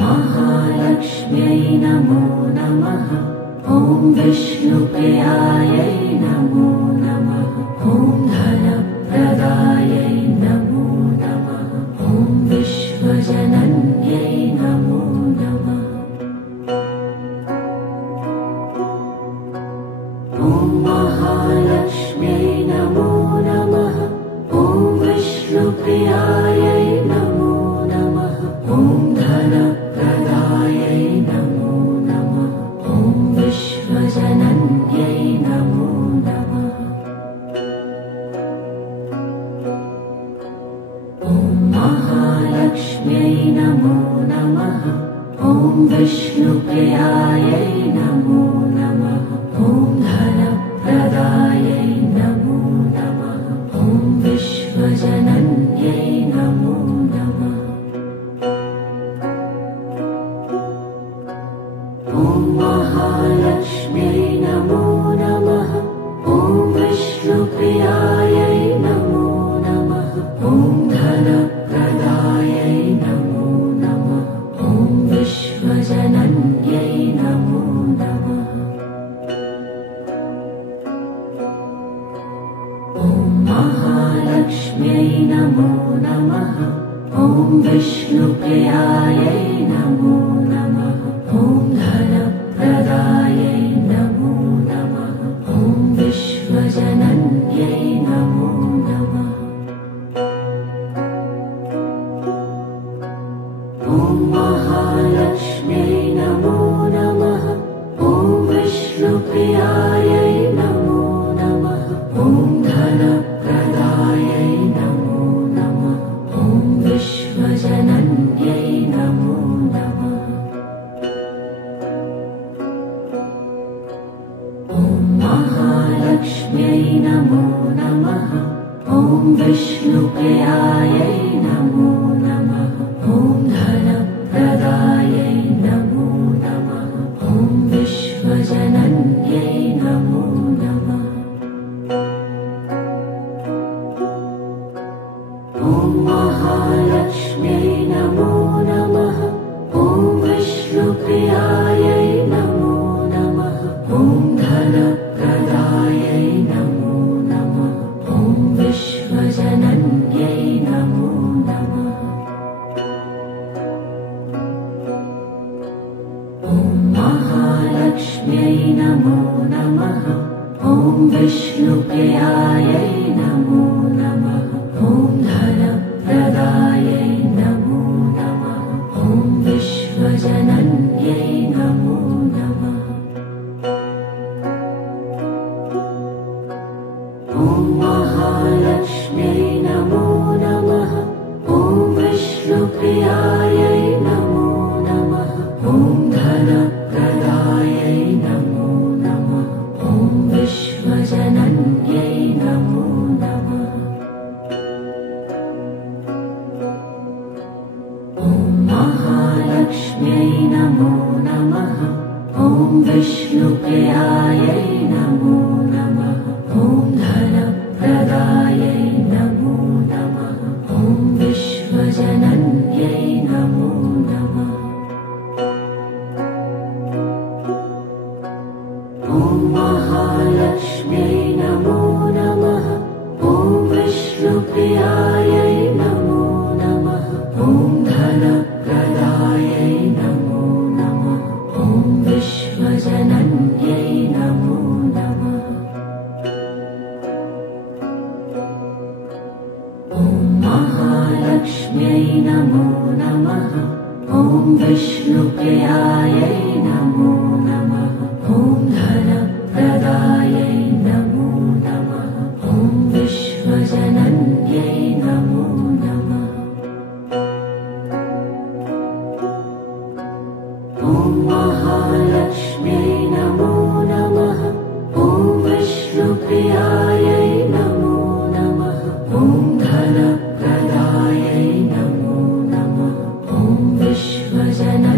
महालक्ष्म्यै नमो नमः। ॐ विष्णुप्रियायै नमो नमः। ॐ धनप्रदायै नमो नमः। ॐ विश्वजनन्यै नमो नमः। ॐ महालक्ष्म्यै नमो नमः। ॐ विष्णुप्रियायै नमो नमः। ॐ धनप्रदायै नमो नमः। ॐ विश्वजनन्यै नमो नमः। ॐ महालक्ष्म्यै नमो नमः। ॐ विष्णुप्रियायै नमो नमः। ॐ धनप्रदायै नमो नमः। ॐ विश्वजनन्यै नमो नमः। ॐ महालक्ष्म्यै नमो नमः। ॐ विष्णुप्रियायै नमो नमः। ॐ धनप्रदायै नमो नमः। ॐ विश्वजनन्यै नमो नमः। ॐ महालक्ष्म्यै नमो नमः। ॐ विष्णुप्रियायै नमो नमः। ॐ धनप्रदायै नमो नमः। ॐ विश्वजनन्यै नमो नमः। ॐ महालक्ष्म्यै नमो नमः। ॐ विष्णुप्रियायै नमो नमः। ॐ धनप्रदायै नमो नमः। ॐ विश्वजनन्यै नमो नमः। ॐ महालक्ष्म्यै नमो नमः। ॐ विष्णुप्रियायै नमो नमः। ॐ धनप्रदायै नमो नमः। ॐ विश्वजनन्यै नमो नमः। ॐ महालक्ष्म्यै नमो नमः। ॐ विष्णुप्रियायै नमो नमः। ॐ धनप्रदायै नमो नमः। ॐ विश्वजनन्यै नमो नमः। ॐ महालक्ष्म्यै नमो नमः। ॐ विष्णुप्रियायै नमो नमः। ॐ धनप्रदायै नमो नमः। ॐ विश्वजनन्यै नमो नमः। ॐ महालक्ष्म्यै नमो नमः। ॐ विष्णुप्रियायै नमो नमः। ॐ धनप्रदायै नमो नमः। ॐ विश्वजनन्यै नमो नमः। ॐ महालक्ष्म्यै नमो नमः। ॐ विष्णुप्रियायै नमो नमः। ॐ धनप्रदायै नमो नमः। ॐ विश्वजनन्यै नमो नमः। ॐ महालक्ष्म्यै नमो नमः। ॐ विष्णुप्रियायै नमो नमः। ॐ धनप्रदायै नमो नमः। ॐ विश्वजनन्यै नमो नमः। ॐ महालक्ष्म्यै नमो नमः। ॐ विष्णुप्रियायै नमो नमः। ॐ धनप्रदायै नमो नमः। ॐ विश्वजनन्यै नमो नमः। ॐ महालक्ष्म्यै नमो नमः। ॐ विष्णुप्रियायै नमो नमः। ॐ धनप्रदायै नमो नमः। ॐ विश्वजनन्यै